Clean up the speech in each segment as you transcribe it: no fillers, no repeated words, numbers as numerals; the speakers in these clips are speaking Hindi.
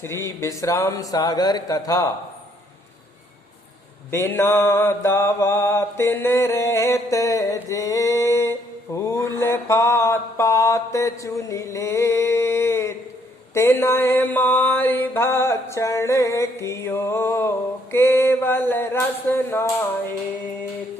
श्री विश्राम सागर कथा। बिना दावा तिन रहत जे, फूल फात पात चुनि लेत। तिनय मारि भक्षण कियो, केवल रस नाहित।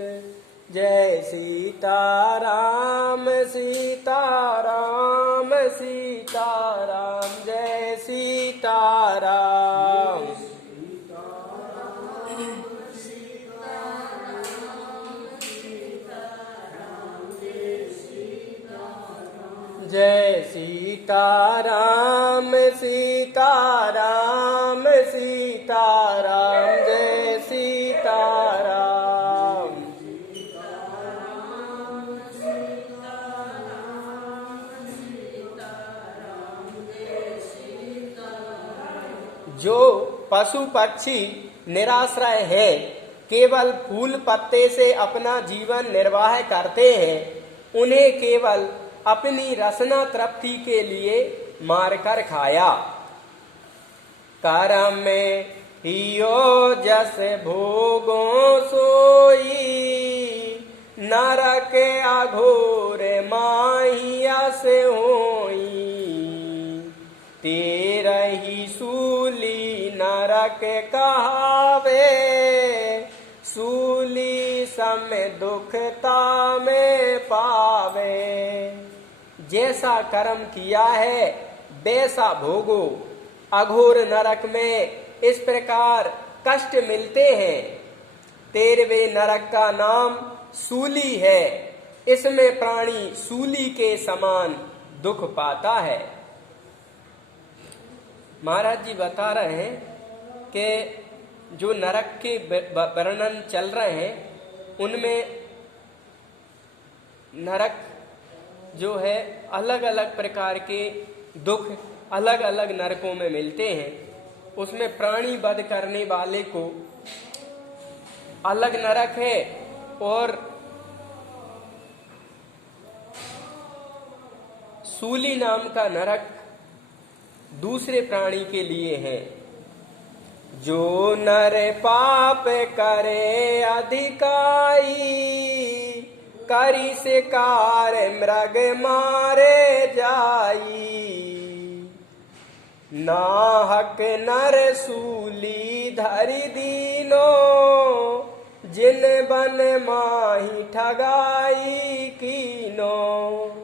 जय सीताराम सीताराम सीताराम, जय सीताराम। जय सीताराम सीताराम सीताराम, जय सीताराम। जो पशु पक्षी निराश्रय है, केवल फूल पत्ते से अपना जीवन निर्वाह करते हैं, उन्हें केवल अपनी रसना तृप्ति के लिए मारकर खाया। करम में हियो जस भोगो सोई, नरक अघोर माहिया से होई। तेरही सूली नरक कहावे, सूली सम दुखता में पावे। जैसा कर्म किया है वैसा भोगो। अघोर नरक में इस प्रकार कष्ट मिलते हैं। 13वें नरक का नाम सूली है। इसमें प्राणी सूली के समान दुख पाता है। महाराज जी बता रहे हैं कि जो नरक के वर्णन चल रहे हैं, उनमें नरक जो है अलग अलग प्रकार के दुख अलग अलग नरकों में मिलते हैं। उसमें प्राणी वध करने वाले को अलग नरक है और सूली नाम का नरक दूसरे प्राणी के लिए है। जो नर पाप करे अधिकाई, करी शिकार मृग मारे जाई। नाहक नर सूली धरि दीनो, जिन बन माही ठगाई कीनो।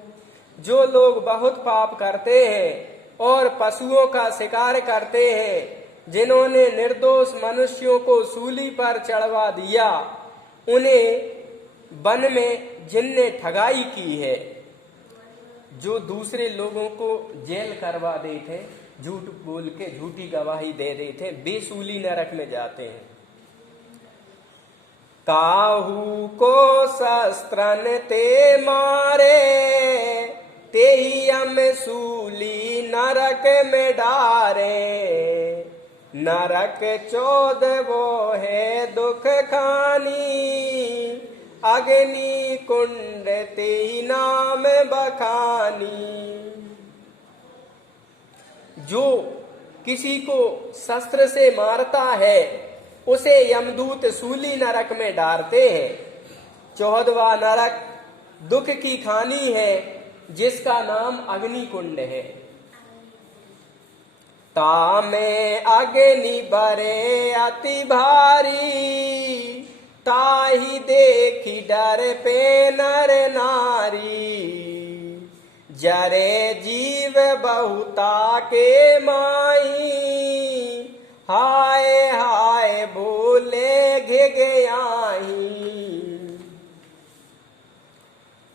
जो लोग बहुत पाप करते हैं और पशुओं का शिकार करते हैं, जिन्होंने निर्दोष मनुष्यों को सूली पर चढ़वा दिया, उन्हें वन में जिनने ठगाई की है। जो दूसरे लोगों को जेल करवा देते, झूठ बोल के झूठी गवाही दे देते, बेसूली नरक में जाते हैं। काहू को शस्त्रन ते मारे, तेही हम सूली नरक में डारे। नरक 14वो है दुख खानी, अग्नि कुंड तेही नाम बखानी। जो किसी को शस्त्र से मारता है, उसे यमदूत सूली नरक में डालते हैं। 14वां नरक दुख की खानी है, जिसका नाम अग्नि कुंड है। तामे अग्नि बरे अति भारी, ताही देखी डर पे नर नारी। जरे जीव बहुता के माही, हाय हाय बोले घिघयाही।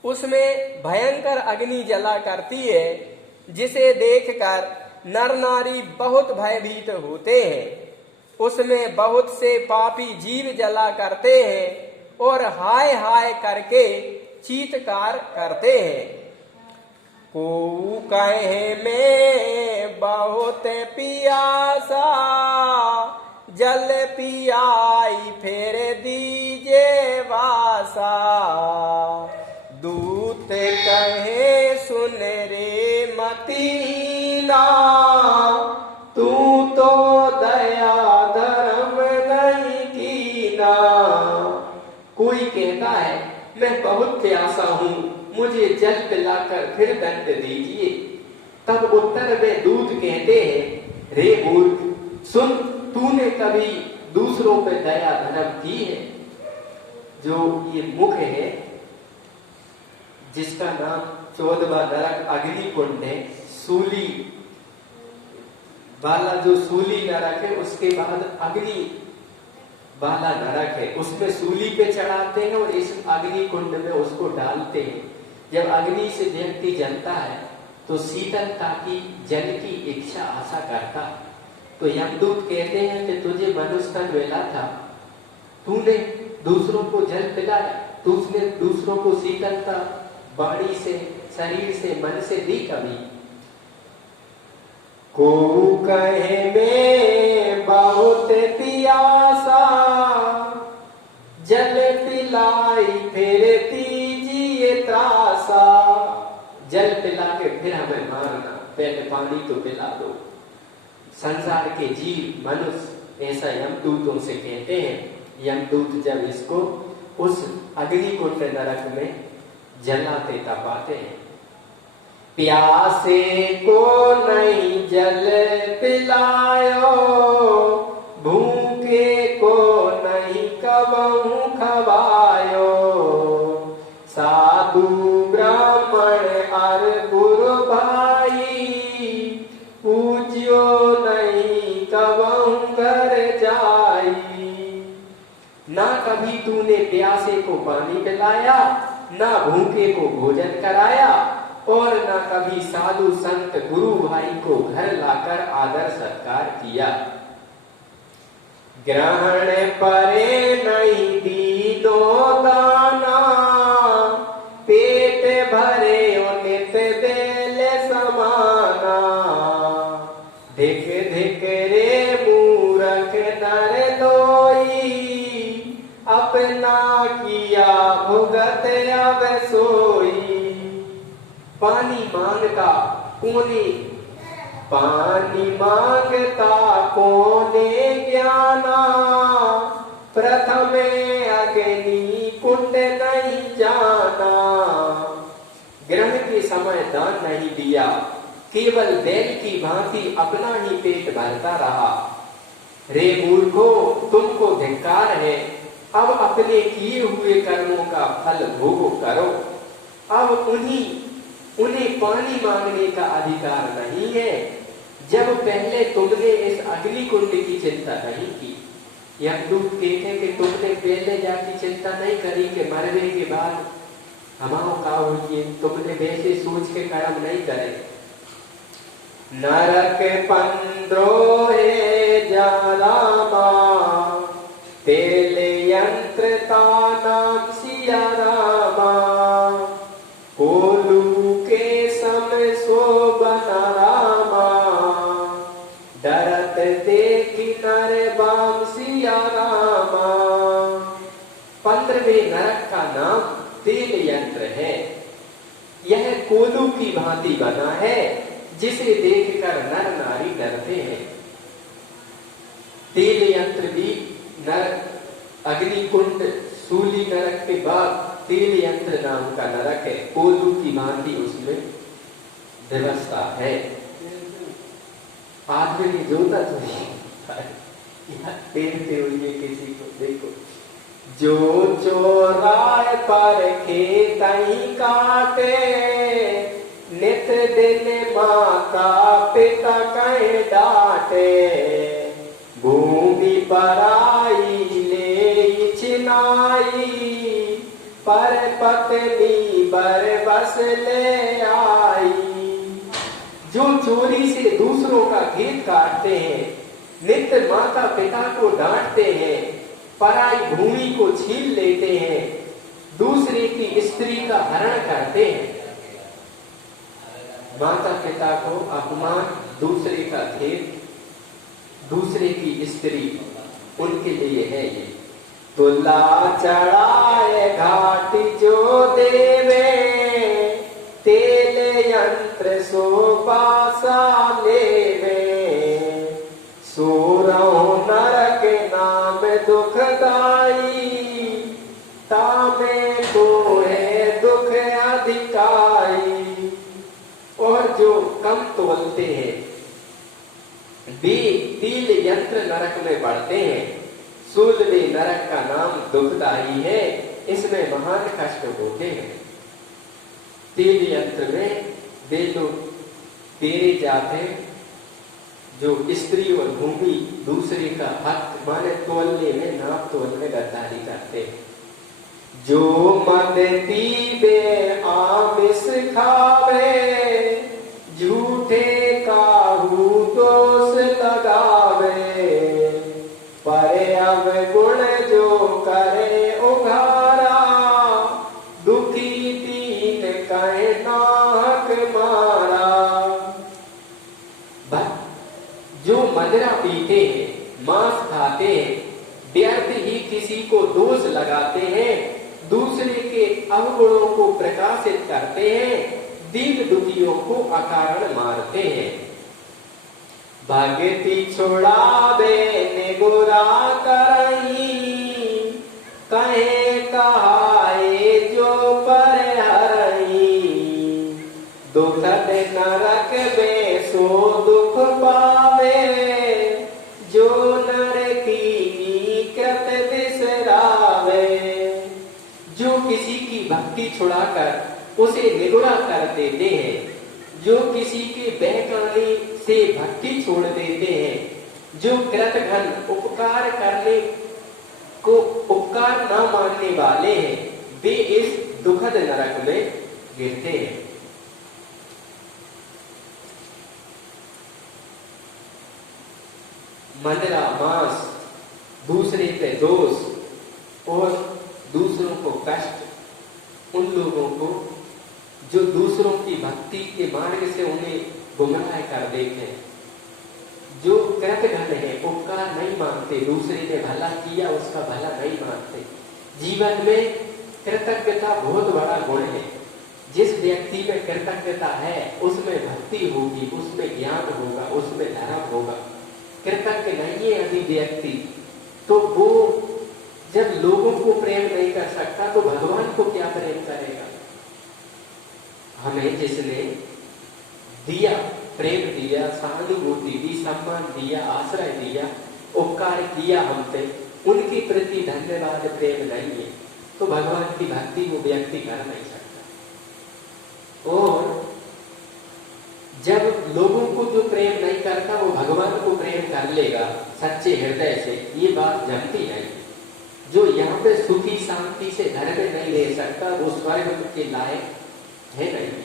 उसमें भयंकर अग्नि जला करती है, जिसे देखकर नर नारी बहुत भयभीत होते हैं। उसमें बहुत से पापी जीव जला करते हैं और हाय हाय करके चीत्कार करते हैं। को कहे में बहुत पियासा, जल पियाई फिर दीजे वासा। दूत कहे सुन रे मतीना, तू कहता है मैं बहुत प्यासा हूं, मुझे जल पिलाकर फिर दंड दीजिए। तब उत्तर में दूत कहते हैं, रे मूर्ख सुन, तूने कभी दूसरों पे दया धर्म की है? जो ये मुख है जिसका नाम 14वां नरक अग्निकुंड है, सूली वाला जो सूली नरक है, उसके बाद अग्नि वाला नरक है, उसमें सूली पे चढ़ाते हैं और इस अग्नि कुंड में उसको डालते हैं। जब अग्नि से व्यक्ति जलता है तो शीतलता की जल की इच्छा आशा करता। तो यमदूत कहते हैं कि तुझे मनुष्य तन मिला था, तूने दूसरों को जल पिलाया, तूने दूसरों को शीतलता वाणी से, शरीर से, मन से दी कभी? को कहे मैं बहुत पियासा, जल पिलाई फिर दीजिए त्रासा। जल पिला के फिर हमें मारना, पहले पानी तो पिला दो। संसार के जीव मनुष्य ऐसा यमदूतों से कहते हैं। यमदूत जब इसको उस अग्निकुंड नरक में जलाते तपाते हैं। प्यासे को नहीं जल पिलायो, भूखे को नहीं कबहू खवायो। साधु ब्राह्मण और गुरु भाई, पूज्यो नहीं कबहू घर जाई। ना कभी तूने प्यासे को पानी पिलाया, ना भूखे को भोजन कराया, और न कभी साधु संत गुरु भाई को घर लाकर आदर सत्कार किया। ग्रहण परे नहीं दीनो दाना, पेट भरे नित बेले समाना। धिक धिक रे मूरख नर लोई, अपना किया भुगत अब सोई। पानी मांगता कोने, पानी मांगता कोने ज्ञाना, प्रथम अग्नि कुंड नहीं जाना। ग्रहण के समय दान नहीं दिया, केवल बैल की भांति अपना ही पेट भरता रहा। रे मूर्खो, तुमको धिक्कार है, अब अपने किए हुए कर्मों का फल भोग करो। अब उन्हें पानी मांगने का अधिकार नहीं है, जब पहले तुमने इस अग्नि कुंड की चिंता नहीं की। यमदूत कहते कि तुमने पहले जाकी चिंता नहीं करी कि मरने के बाद हमारा का हुई, तुमने वैसे सोच के कर्म नहीं करे। नरक पंद्रो है जारामा, तेल यंत्र नाम सिया रामा। कोलू के सम सो बना रामा, डरत देखी नर बाम सिया रामा। 15वें नरक का नाम तेल यंत्र है। यह कोलू की भांति बना है, जिसे देखकर नर नारी डरते हैं। तेल यंत्र भी नरक अग्निकुंड सूली नरक के बाद तेल यंत्र नाम का नरक है। कोलू की भांति उसमें व्यवस्था है। आदमी की जरूरत नहीं देखते हुए किसी को देखो। जो चोराय पर खेत काटे, नित दिन माता पिता कहे डांटे। भूमि पराई ले छिनाई, पर पत्नी बर बस ले आई। जो चोरी से दूसरों का खेत काटते हैं, नित्य माता पिता को डांटते हैं, पराई भूमि को छीन लेते हैं, दूसरे की स्त्री का हरण करते हैं। माता पिता को अपमान, दूसरे का खेत, दूसरे की स्त्री, उनके लिए है ये। तुला चढ़ाए घाट जो देवे, तेल यंत्र सो पासा लेवे। सोरहो नरक नाम दुखदाई, ताम वे तिल यंत्र नरक में पड़ते हैं। सूलवे नरक का नाम दुखदाई है, इसमें महान कष्ट होते हैं। तिल यंत्र में वे लोग तेरे जाते, जो स्त्री और भूमि दूसरे का हक माने तोलने में, नाप तोलने में गद्दारी करते हैं। जो मद पीबे आमिष खावे, झूठे काहू दोष लगावे, पर अब गुण जो करे उघारा, दुखी दीन कहे नाहक मारा। जो मदिरा पीते हैं, मांस खाते हैं, व्यर्थ ही किसी को दोष लगाते हैं, दूसरे के अवगुणों को प्रकाशित करते हैं, दीन दुखियों को अकारण मारते हैं। भगति छोड़ावे निगुरा करई, कहे कहाए जो पर हरई, दुखद नरक में सो दुख पावे, जो नर की कृत बिसरावे। जो किसी की भक्ति छुड़ाकर उसे निगुरा कर देते हैं, जो किसी के बहकाने से भक्ति छोड़ देते हैं, जो कृतघ्न उपकार करने को उपकार न मानने वाले हैं, वे इस दुखद नरक में गिरते हैं। मदिरा, मांस, दूसरे पे दोष और दूसरों को कष्ट, उन लोगों को जो दूसरों की भक्ति के मार्ग से उन्हें गुमराह कर देते हैं, जो कृतघ्न है, उपकार नहीं मानते, दूसरे ने भला किया उसका भला नहीं मानते। जीवन में कृतज्ञता बहुत बड़ा गुण है। जिस व्यक्ति में कृतज्ञता है उसमें भक्ति होगी, उसमें ज्ञान होगा, उसमें धर्म होगा। कृतज्ञ नहीं है अभी व्यक्ति, तो वो जब लोगों को प्रेम नहीं कर सकता तो भगवान को क्या प्रेम करेगा। हमें जिसने दिया, प्रेम दिया, सहानुभूति दी, सम्मान दिया, आश्रय दिया, उपकार किया हम पे, उनके प्रति धन्यवाद प्रेम नहीं है तो भगवान की भक्ति वो व्यक्ति कर नहीं सकता। और जब लोगों को जो प्रेम नहीं करता वो भगवान को प्रेम कर लेगा सच्चे हृदय से, ये बात जमती नहीं। जो यहाँ पे सुखी शांति से घर में नहीं रह सकता वो स्वर्ग के लायक है नहीं।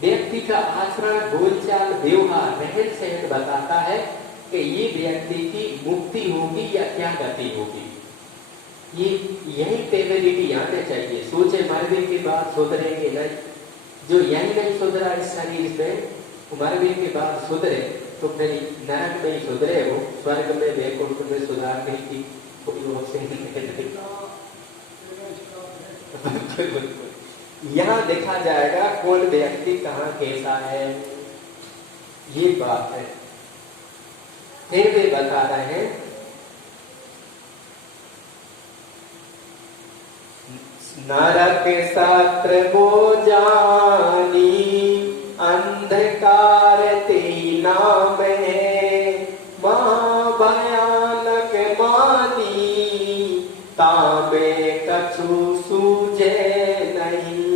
व्यक्ति का आचरण, बोलचाल, व्यवहार, रहन सहन बताता है कि ये व्यक्ति की मुक्ति होगी या क्या गति होगी। ये यही पेबिलिटी आने चाहिए। सोचे मरने के बाद सुधरेंगे नहीं, जो यही नहीं सुधरा इस शरीर से, मरने के बाद सुधरे तो फिर नरक में ही सुधरे, हो स्वर्ग में वैकुंठ में सुधारने की कोई और यहाँ देखा जाएगा कौन व्यक्ति कहाँ कैसा है, ये बात है। फिर वे बता रहे हैं नरक सत्र वो जानी, अंधकार तेरी नाम है, महाभयानक मानी, तामे कछु सूझे नहीं।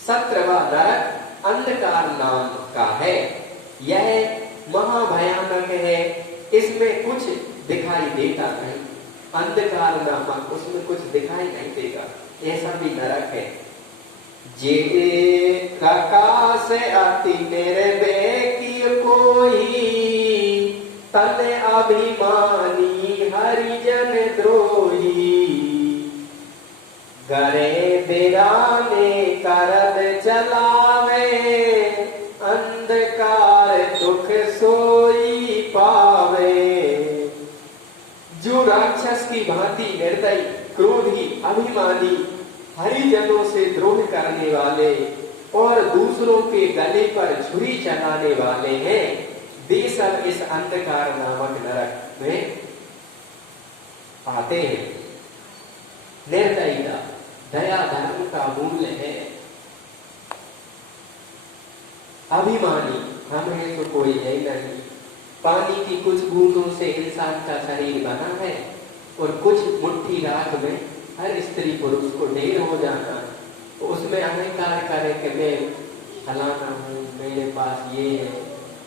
सत्र व नरक अंधकार नाम का है, यह महाभयानक है, इसमें कुछ दिखाई देता नहीं। अंधकार नामक उसमें कुछ दिखाई नहीं देगा, ऐसा भी नरक है। जे प्रकाश अति निर्भय कोई, तन अभिमानी हरिजन द्रोही, गरे बिराने करद चलावे, अंधकार दुख सोई पावे। जो राक्षस की भांति निर्दयी, क्रोधी, अभिमानी, हरिजनों से द्रोह करने वाले और दूसरों के गले पर छुरी चलाने वाले हैं, वे सब इस अंधकार नामक नरक में आते हैं। निर्दयता दया धर्म का मूल है। अभिमानी हम हैं तो कोई है नहीं, पानी की कुछ बूंदों से इंसान का शरीर बना है और कुछ मुट्ठी राख में हर स्त्री पुरुष को ढेर हो जाना है। तो उसमें अहंकार करे कि मैं फलाना हूँ, मेरे पास ये है।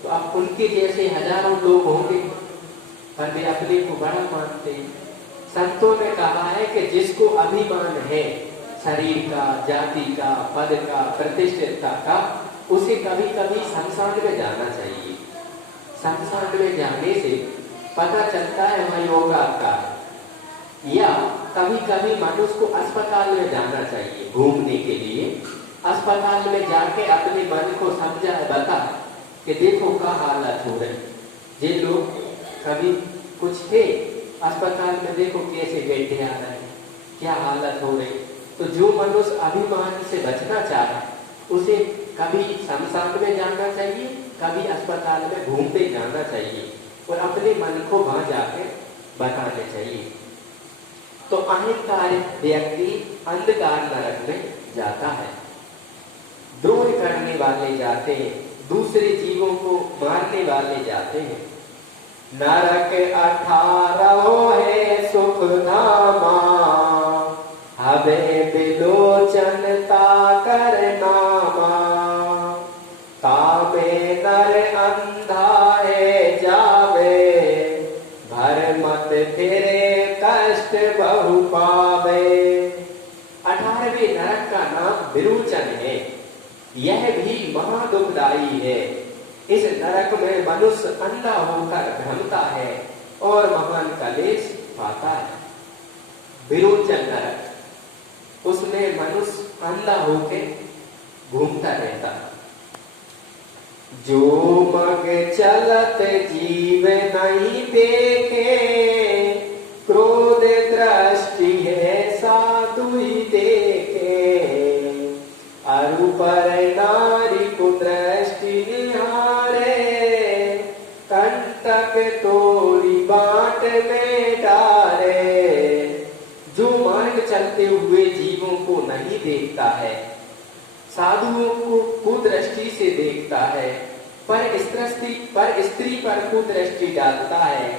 तो अब उनके जैसे हजारों लोग होंगे पर वे अपने को बड़ा मानते हैं। संतों ने कहा है कि जिसको अभिमान है शरीर का, जाति का, पद का, प्रतिष्ठितता का, उसे कभी कभी शमशान में जाना चाहिए। शमशान में जाने से पता चलता है वह योगा का। या कभी कभी मनुष्य को अस्पताल में जाना चाहिए घूमने के लिए। अस्पताल में जाके अपने मन को समझा बता कि देखो क्या हालत हो रही। जिन लोग कभी कुछ थे अस्पताल में, देखो कैसे बैठे आ रहे हैं, क्या हालत हो रही। तो जो मनुष्य अभिमान से बचना चाहे उसे कभी शमशान में जाना चाहिए, कभी अस्पताल में घूमते जाना चाहिए और अपने मन को वहां जाके बताना चाहिए। तो अहंकार व्यक्ति अंधकार नरक में जाता है। द्रोह करने वाले जाते हैं, दूसरे जीवों को मारने वाले जाते हैं। नरक 18 है सुख धामा, हवे बिलोचनता कर नामा। तामे नर अंधा है जावे, भर मत फिरे कष्ट बहु पावे। 18वें नरक का नाम विरोचन है। यह भी महादुखदायी है। इस नरक में मनुष्य अंधा होकर भ्रमता है और महान कलेश पाता है। विरोचन नरक, उसमें मनुष्य अंधा होकर घूमता रहता है। जो मग चलत जीव नहीं देखे, क्रोध दृष्टि है साधु ही देखे। अरु पर नारी को दृष्टि निहारे, कंटक तोड़ी बाट में डारे। जो मार्ग चलते हुए जीवों को नहीं देखता है, साधुओं को कुदृष्टि से देखता है, पर स्त्री पर कुदृष्टि डालता है,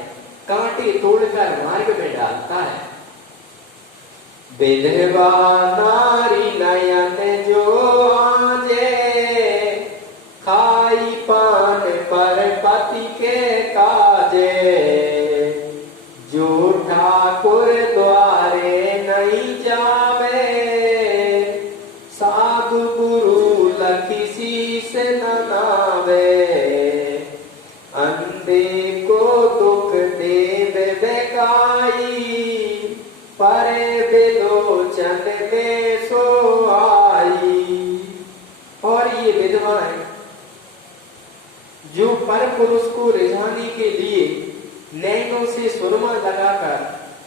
कांटे तोड़कर मार्ग में डालता है। विधवा नारी नयन जो आजे, खाई पान पर पति के काजे। जो ठाकुर द्वारे नहीं जावे, साधु गुरु लखी शीस ननावे। अंधे को दुख देव बेकाई, परे बिलोचन में सो आई। और ये विधवाएं जो पर पुरुष को रिझाने के लिए नैनों से सुरमा लगाकर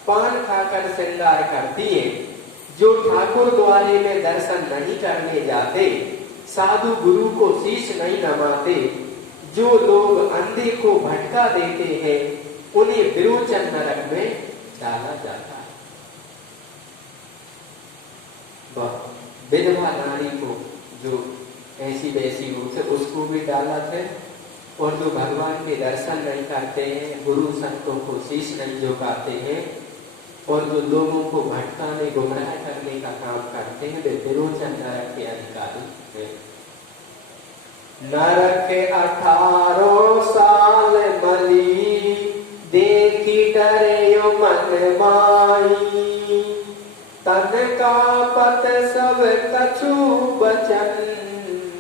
पान खाकर श्रृंगार करती है, जो ठाकुर द्वारे में दर्शन नहीं करने जाते, साधु गुरु को शीश नहीं नमाते, जो लोग अंधे को भटका देते हैं, उन्हें विरोचन नरक में डाला जाता है। विधवा नारी को जो ऐसी वैसी रूप से उसको भी डाला थे, और जो भगवान के दर्शन नहीं करते हैं, गुरु संतों को शीश नहीं झुकाते हैं, और जो लोगों को भटकाने गुमराह करने का काम करते हैं, वे विरोचन नरक के अधिकारी हैं। नरक 18 साल बली, देखी डरे मन माई। तन का पत सब कछु बचन,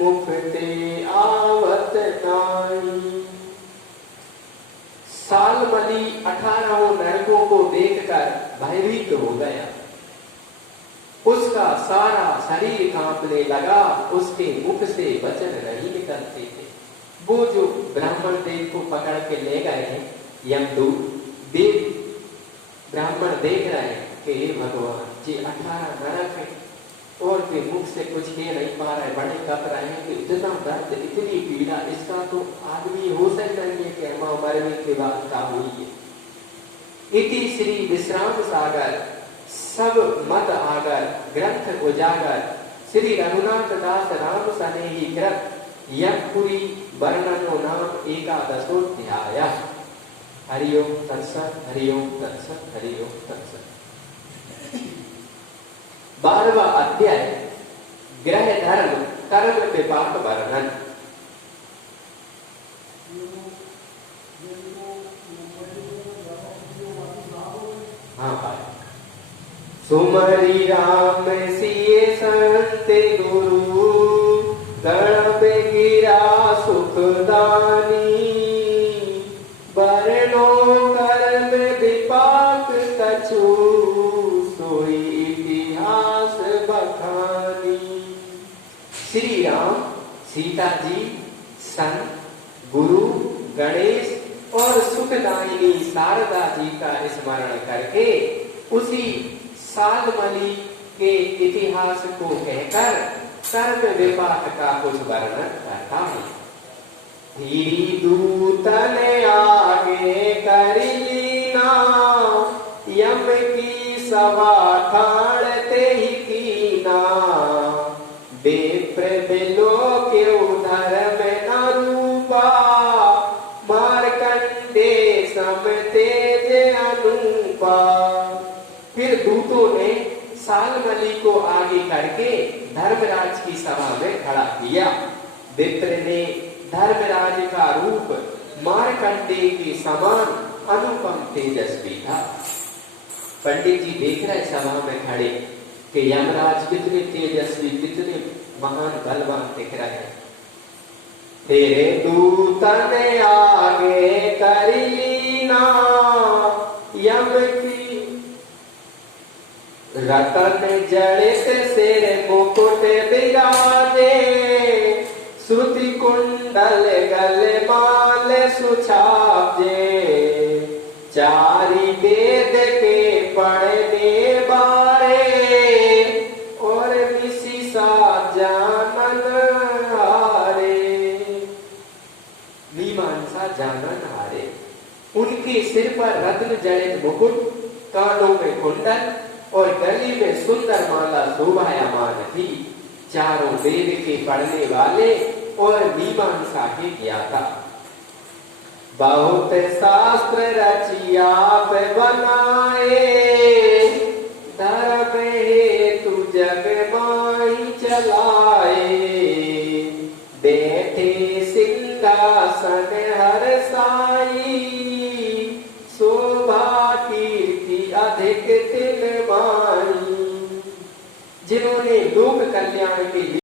मुख ते आवत नाई। सालमली 18 नरकों को देखकर भयभीत हो गया। उसका सारा शरीर कांपने लगा, उसके मुख से वचन नहीं निकलते थे। वो जो ब्राह्मण देव को पकड़ के ले गए हैं यमदूत, देव ब्राह्मण देख रहे हैं कि हे भगवान जी 18 नरक है और वे मुख से कुछ कह नहीं पा रहे, बड़े कप रहे हैं कि इतना दर्द, इतनी पीड़ा, इसका तो आदमी हो सकता नहीं है कि हम मरने के बाद का हुई है। इति श्री विश्राम सागर, सब मत आगर, ग्रंथ उजागर, श्री रघुनाथ दास राम सनेही कृत, यमपुरी वर्णनो नाम एकादशोऽध्याय। हरिओम तत्सत, हरिओम तत्सत, हरिओम तत्सत। 12वां अध्याय ग्रह धर्म कर्म विपाक वर्णन। हाँ भाई। सुमरि राम सिय संत गुरु, गणप गिरा सुखदानी। वर्णो कर्म विपाक कछु, सोई इतिहास बखानी। श्री राम सीता जी, संत, गुरु, गणेश और सुखदायिनी शारदा जी का स्मरण करके उसी सालमली के इतिहास को कहकर कर्म विपाक का कुछ वर्णन करता है। धीरी दूतन आगे कर लीना, यम की सभा ठाड़ते ही कीना। बेप्र बिलो के धर्म न रूपा, मारकंडे सम तेज अनुपा। फिर दूतों ने सालमली को आगे करके धर्मराज की सभा में खड़ा किया। विप्र ने धर्मराज का रूप मारकंडे के समान अनुपम तेजस्वी था। पंडित जी देख रहे सभा में खड़े कि यमराज कितने तेजस्वी, कितने महान बलवान दिख रहे हैं। तेरे दूतन आगे कर लीना, यम की रतन जड़ित सिर मुकुट बिराजे। श्रुति कुंडल गल माल सुछाजे। चारि वेद के पढ़ने बारे, और विशिषा जानन हारे। मीमांसा जानन हारे। उनके सिर पर रत्न जड़ित मुकुट, कानों में कुंडल और गले में सुंदर माला शोभायमान थी। चारों वेद के पढ़ने वाले और मीमांसा के ज्ञाता। बहुत शास्त्र रचिया बनाए, धर्म हेतु जग माही चलाए। बैठे सिंहासन हर साई, शोभा कीर्ति अधिक तिल माई। जिन्होंने लोक कल्याण के